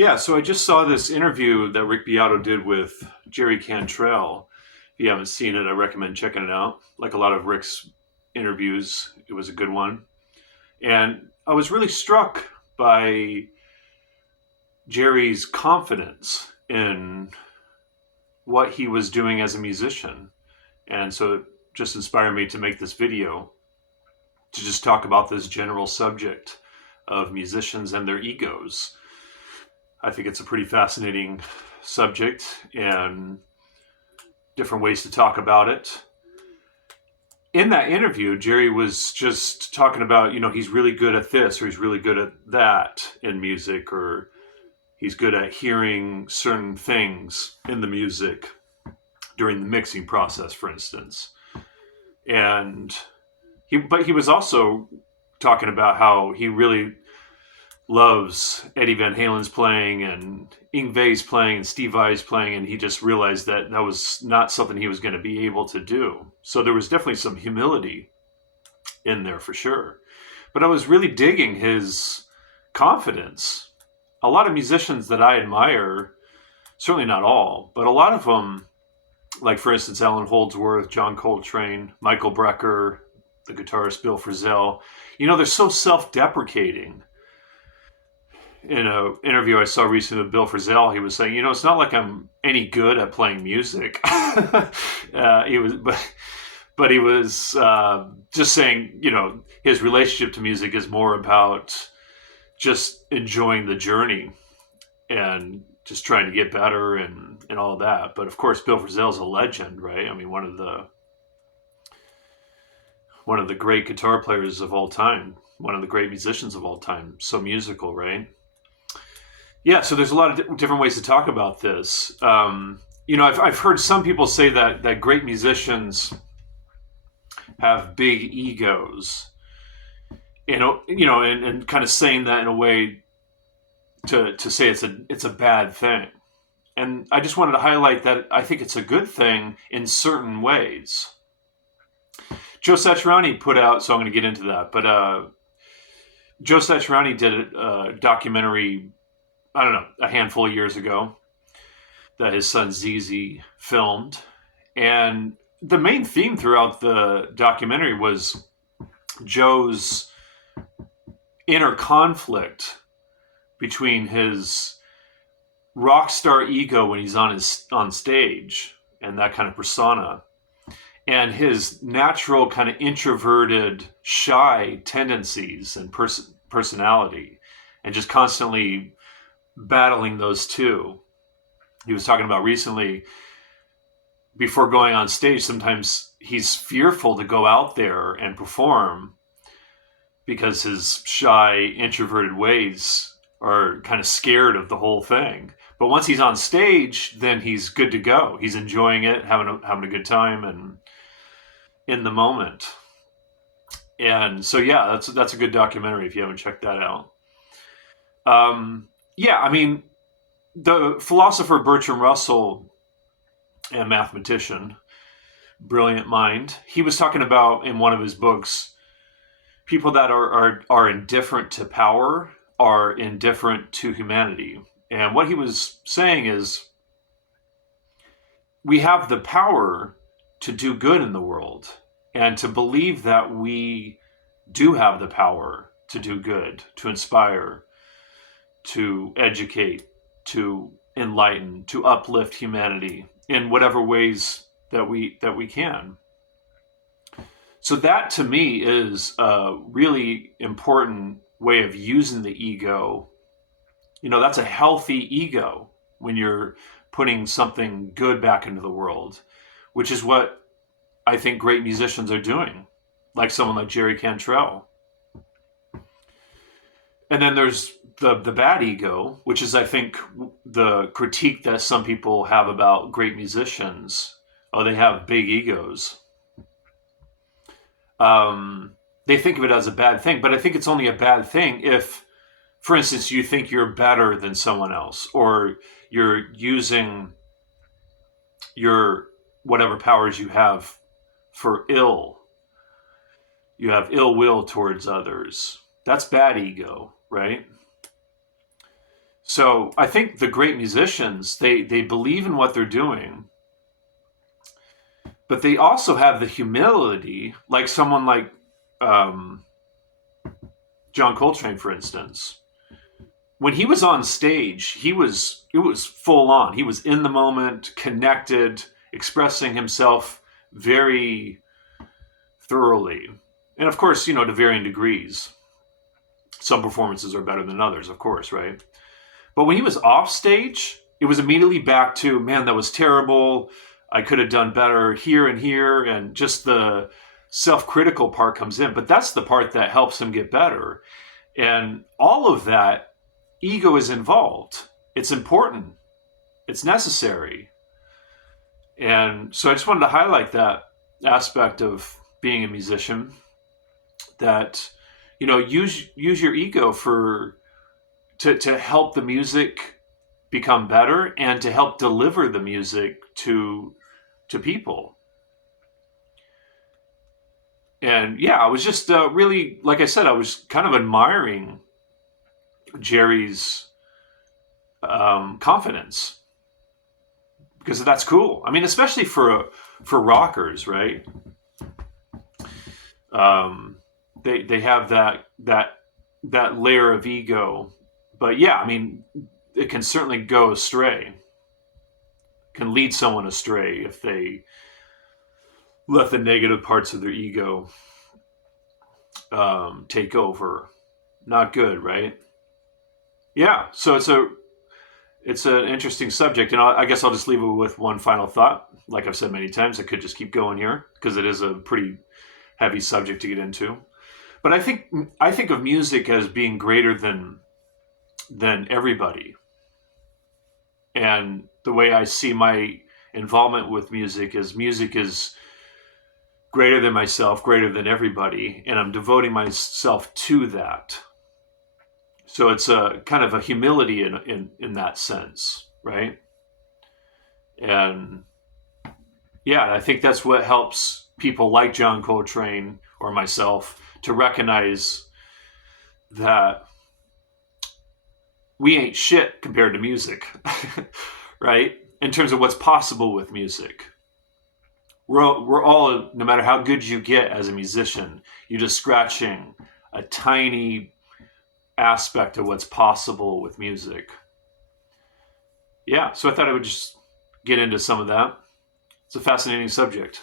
Yeah, so I just saw this interview that Rick Beato did with Jerry Cantrell. If you haven't seen it, I recommend checking it out. Like a lot of Rick's interviews, it was a good one. And I was really struck by Jerry's confidence in what he was doing as a musician. And so it just inspired me to make this video to just talk about this general subject of musicians and their egos. I think it's a pretty fascinating subject and different ways to talk about it. In that interview, Jerry was just talking about, he's really good at this or he's really good at that in music, or he's good at hearing certain things in the music during the mixing process, for instance. And but he was also talking about how he really loves Eddie Van Halen's playing and Yngwie's playing and Steve Vai's playing, and he just realized that that was not something he was going to be able to do. So there was definitely some humility in there for sure. But I was really digging his confidence. A lot of musicians that I admire, certainly not all, but a lot of them, like for instance, Alan Holdsworth, John Coltrane, Michael Brecker, the guitarist Bill Frisell, they're so self-deprecating. In an interview I saw recently with Bill Frisell, he was saying, it's not like I'm any good at playing music. He was, but he was just saying, his relationship to music is more about just enjoying the journey and just trying to get better and all of that. But of course, Bill Frisell's a legend, right? I mean, one of the great guitar players of all time, one of the great musicians of all time. So musical, right? Yeah, so there's a lot of different ways to talk about this. I've heard some people say that great musicians have big egos, and kind of saying that in a way to say it's a bad thing. And I just wanted to highlight that I think it's a good thing in certain ways. Joe Satriani put out, so I'm going to get into that, but Joe Satriani did a documentary, I don't know, a handful of years ago that his son ZZ filmed. And the main theme throughout the documentary was Joe's inner conflict between his rock star ego when he's on stage and that kind of persona, and his natural kind of introverted, shy tendencies and personality, and just constantly battling those two. He was talking about recently, before going on stage, sometimes he's fearful to go out there and perform because his shy, introverted ways are kind of scared of the whole thing. But once he's on stage, then he's good to go. He's enjoying it, having a good time, and in the moment. And so, yeah, that's a good documentary if you haven't checked that out. The philosopher Bertrand Russell, a mathematician, brilliant mind, he was talking about in one of his books, people that are indifferent to power are indifferent to humanity. And what he was saying is, we have the power to do good in the world, and to believe that we do have the power to do good, to inspire, to educate, to enlighten, to uplift humanity in whatever ways that we can. So that to me is a really important way of using the ego. That's a healthy ego when you're putting something good back into the world, which is what I think great musicians are doing, like someone like Jerry Cantrell. And then there's the bad ego, which is, I think, the critique that some people have about great musicians. Oh, they have big egos. They think of it as a bad thing, but I think it's only a bad thing if, for instance, you think you're better than someone else, or you're using your whatever powers you have for ill. You have ill will towards others. That's bad ego, right? So I think the great musicians, they believe in what they're doing, but they also have the humility, like someone like um, John Coltrane, for instance. When he was on stage, it was full on. He was in the moment, connected, expressing himself very thoroughly. And of course, to varying degrees. Some performances are better than others, of course, right? But when he was off stage, it was immediately back to, man, that was terrible. I could have done better here and here. And just the self critical part comes in. But that's the part that helps him get better. And all of that, ego is involved. It's important, it's necessary. And so I just wanted to highlight that aspect of being a musician, that use your ego to help the music become better and to help deliver the music to people. And yeah, I was just really, like I said, I was kind of admiring Jerry's confidence, because that's cool. I mean, especially for rockers, right? They have that layer of ego, but yeah, I mean, it can certainly go astray, can lead someone astray if they let the negative parts of their ego take over. Not good, right? Yeah. So it's an interesting subject, and I guess I'll just leave it with one final thought. Like I've said many times, I could just keep going here because it is a pretty heavy subject to get into. But I think of music as being greater than everybody, and the way I see my involvement with music is greater than myself, greater than everybody, and I'm devoting myself to that. So it's a kind of a humility in that sense, right? And yeah, I think that's what helps people like John Coltrane or myself to recognize that we ain't shit compared to music, right? In terms of what's possible with music. We're all, no matter how good you get as a musician, you're just scratching a tiny aspect of what's possible with music. Yeah, so I thought I would just get into some of that. It's a fascinating subject.